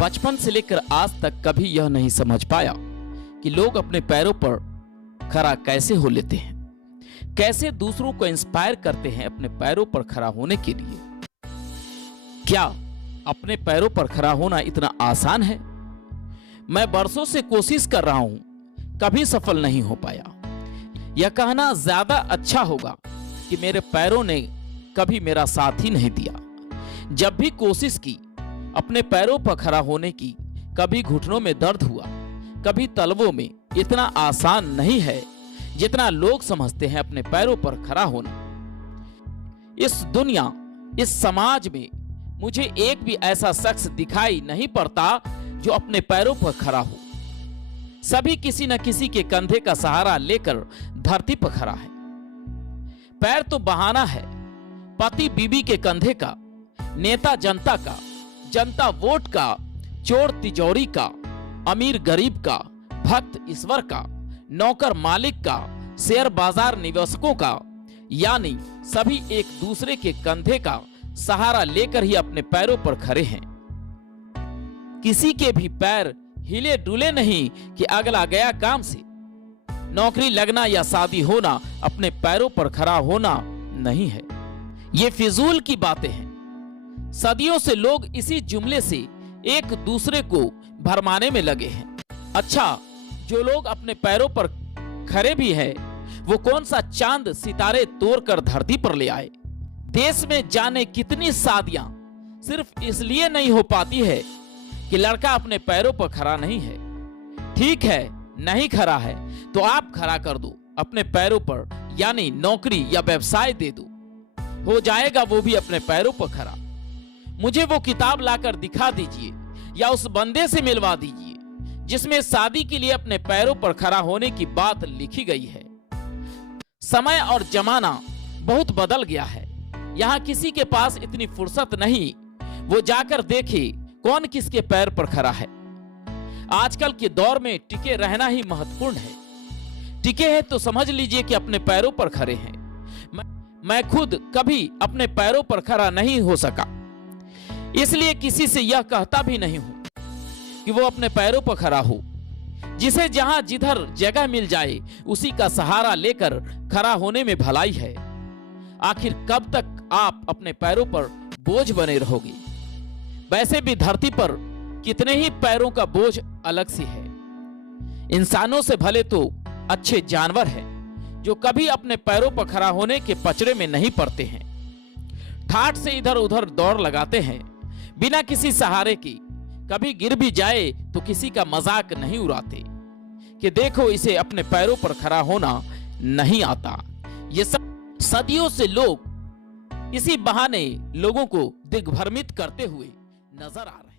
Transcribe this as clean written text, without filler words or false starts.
बचपन से लेकर आज तक कभी यह नहीं समझ पाया कि लोग अपने पैरों पर खड़ा कैसे हो लेते हैं, कैसे दूसरों को इंस्पायर करते हैं अपने पैरों पर खड़ा होने के लिए। क्या अपने पैरों पर खड़ा होना इतना आसान है? मैं बरसों से कोशिश कर रहा हूं, कभी सफल नहीं हो पाया। यह कहना ज्यादा अच्छा होगा कि मेरे पैरों ने कभी मेरा साथ ही नहीं दिया। जब भी कोशिश की अपने पैरों पर खड़ा होने की, कभी घुटनों में दर्द हुआ, कभी तलवों में। इतना आसान नहीं है जितना लोग समझते हैं अपने पैरों पर खड़ा होना। इस दुनिया, इस समाज में मुझे एक भी ऐसा शख्स दिखाई नहीं पड़ता जो अपने पैरों पर खड़ा हो। सभी किसी न किसी के कंधे का सहारा लेकर धरती पर खड़ा है। पैर तो बहाना है, पति बीबी के कंधे का, नेता जनता का, जनता वोट का, चोर तिजोरी का, अमीर गरीब का, भक्त ईश्वर का, नौकर मालिक का, शेयर बाजार निवेशकों का, यानी सभी एक दूसरे के कंधे का सहारा लेकर ही अपने पैरों पर खड़े हैं। किसी के भी पैर हिले डुले नहीं कि अगला गया काम से। नौकरी लगना या शादी होना अपने पैरों पर खड़ा होना नहीं है। ये फिजूल की बातें हैं। सदियों से लोग इसी जुमले से एक दूसरे को भरमाने में लगे हैं। अच्छा, जो लोग अपने पैरों पर खड़े भी हैं, वो कौन सा चांद सितारे तोड़कर धरती पर ले आए? देश में जाने कितनी शादियां सिर्फ इसलिए नहीं हो पाती है कि लड़का अपने पैरों पर खड़ा नहीं है। ठीक है, नहीं खड़ा है तो आप खड़ा कर दो अपने पैरों पर, यानी नौकरी या व्यवसाय दे दो, हो जाएगा वो भी अपने पैरों पर खड़ा। मुझे वो किताब लाकर दिखा दीजिए या उस बंदे से मिलवा दीजिए जिसमें शादी के लिए अपने पैरों पर खड़ा होने की बात लिखी गई है। समय और जमाना बहुत बदल गया है। यहाँ किसी के पास इतनी फुर्सत नहीं वो जाकर देखे कौन किसके पैर पर खड़ा है। आजकल के दौर में टिके रहना ही महत्वपूर्ण है। टिके हैं तो समझ लीजिए कि अपने पैरों पर खड़े हैं। मैं खुद कभी अपने पैरों पर खड़ा नहीं हो सका, इसलिए किसी से यह कहता भी नहीं हूं कि वो अपने पैरों पर खड़ा हो। जिसे जहां जिधर जगह मिल जाए उसी का सहारा लेकर खड़ा होने में भलाई है। आखिर कब तक आप अपने पैरों पर बोझ बने रहोगे? वैसे भी धरती पर कितने ही पैरों का बोझ अलग से है। इंसानों से भले तो अच्छे जानवर हैं जो कभी अपने पैरों पर खड़ा होने के पचड़े में नहीं पड़ते हैं। ठाठ से इधर उधर दौड़ लगाते हैं बिना किसी सहारे की। कभी गिर भी जाए तो किसी का मजाक नहीं उड़ाते कि देखो इसे अपने पैरों पर खड़ा होना नहीं आता। ये सब सदियों से लोग इसी बहाने लोगों को दिग्भ्रमित करते हुए नजर आ रहे हैं।